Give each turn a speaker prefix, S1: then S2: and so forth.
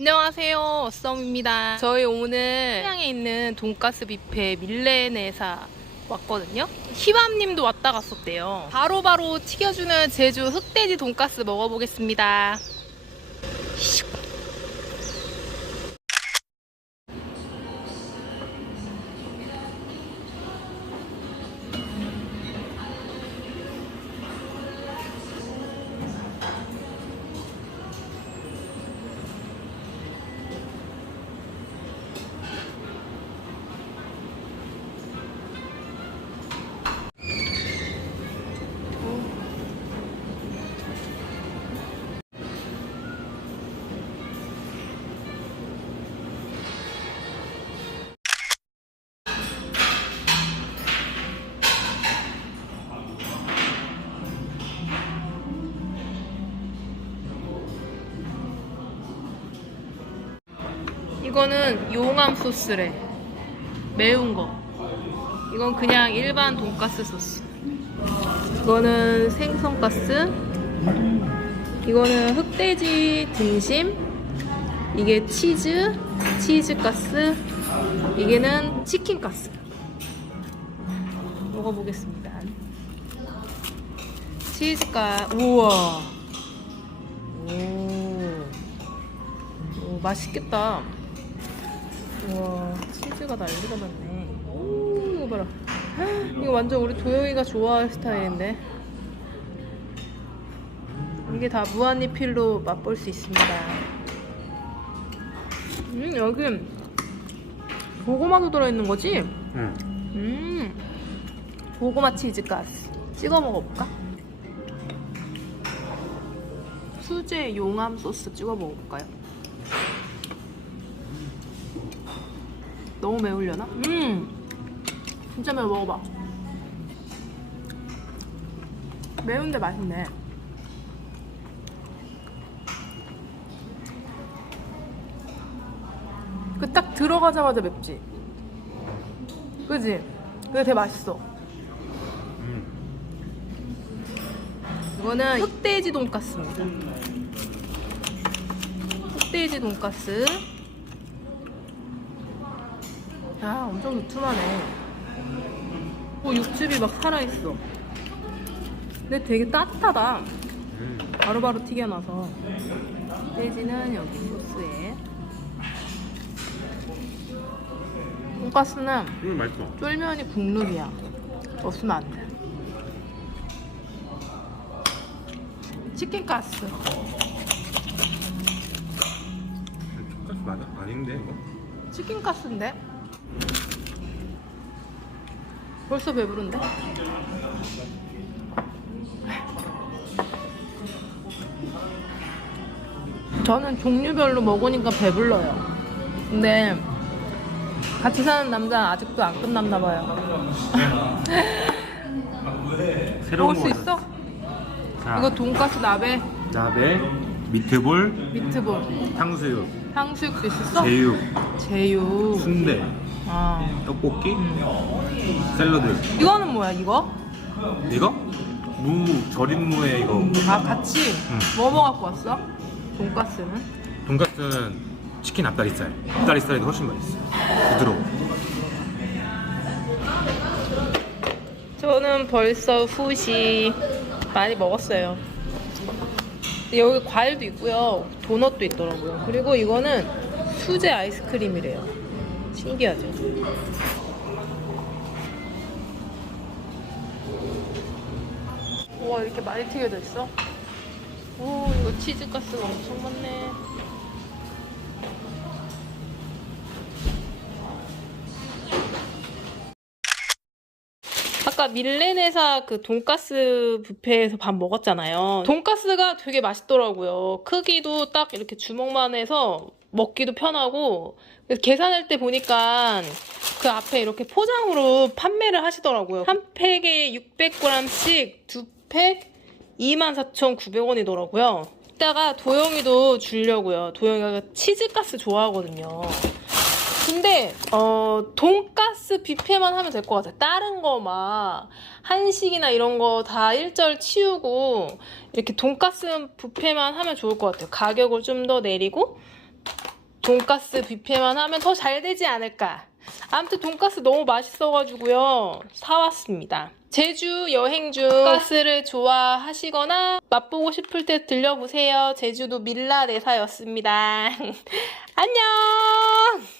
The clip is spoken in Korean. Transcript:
S1: 안녕하세요. 썸입니다. 저희 오늘 평양에 있는 돈가스 뷔페 밀레네사 왔거든요. 희밤님도 왔다 갔었대요. 바로바로 튀겨주는 제주 흑돼지 돈가스 먹어보겠습니다. 이거는 용암 소스래. 매운 거. 이건 그냥 일반 돈가스 소스. 이거는 생선 가스. 이거는 흑돼지 등심. 이게 치즈, 치즈 가스. 이게는 치킨 가스. 먹어보겠습니다. 치즈가 우와. 오. 오 맛있겠다. 우와 치즈가 난리가 났네. 오 이거 봐라. 헉, 이거 완전 우리 도영이가 좋아할 스타일인데. 이게 다 무한리필로 맛볼 수 있습니다. 음 여기 고구마도 들어있는 거지?
S2: 응.
S1: 음 고구마 치즈가스 찍어 먹어볼까? 수제 용암 소스 찍어 먹어볼까요? 너무 매울려나? 음. 진짜 매워. 먹어봐. 매운데 맛있네. 그 딱 들어가자마자 맵지? 그지? 그게 되게 맛있어. 이거는 흑돼지 돈가스입니다. 흑돼지 돈가스 야 엄청 두툼하네 오 육즙이 막 살아있어 근데 되게 따뜻하다 바로바로 튀겨나서 흑돼지는 여기 소스에 돈가스는
S2: 응, 맛있어.
S1: 쫄면이 국룰이야 없으면 안돼 치킨가스
S2: 족가스 맞아? 아닌데, 이거?
S1: 치킨가스인데? 벌써 배부른데? 저는 종류별로 먹으니까 배불러요. 근데 같이 사는 남자 아직도 안 끝났나 봐요. 먹을 수 있어?
S2: 자,
S1: 이거 돈가스 나베
S2: 나베, 미트볼,
S1: 미트볼
S2: 탕수육,
S1: 탕수육도 있었어?
S2: 제육,
S1: 제육
S2: 순대,
S1: 아.
S2: 떡볶이, 샐러드.
S1: 이거는 뭐야 이거?
S2: 이거? 무, 절인 무에 이거.
S1: 아 같이
S2: 응.
S1: 뭐 먹갖고 왔어? 돈가스는?
S2: 돈가스는 치킨 앞다리살. 앞다리살이 훨씬 맛있어. 부드러워.
S1: 저는 벌써 후시 많이 먹었어요. 여기 과일도 있고요. 도넛도 있더라고요. 그리고 이거는 수제 아이스크림이래요. 신기하죠? 우와 이렇게 많이 튀겨져 있어? 오 이거 치즈가스가 엄청 많네. 아까 밀레네사 그 돈가스 뷔페에서 밥 먹었잖아요. 돈가스가 되게 맛있더라고요. 크기도 딱 이렇게 주먹만 해서 먹기도 편하고 계산할 때 보니까 그 앞에 이렇게 포장으로 판매를 하시더라고요. 한 팩에 600g씩 두 팩 24,900원이더라고요. 이따가 도영이도 주려고요. 도영이가 치즈가스 좋아하거든요. 근데 어 돈가스 뷔페만 하면 될 것 같아요. 다른 거 막 한식이나 이런 거 다 일절 치우고 이렇게 돈가스 뷔페만 하면 좋을 것 같아요. 가격을 좀 더 내리고 돈가스 뷔페만 하면 더 잘 되지 않을까. 아무튼 돈가스 너무 맛있어가지고요. 사왔습니다. 제주 여행 중 돈가스를 좋아하시거나 맛보고 싶을 때 들려보세요. 제주도 밀라네사였습니다. 안녕!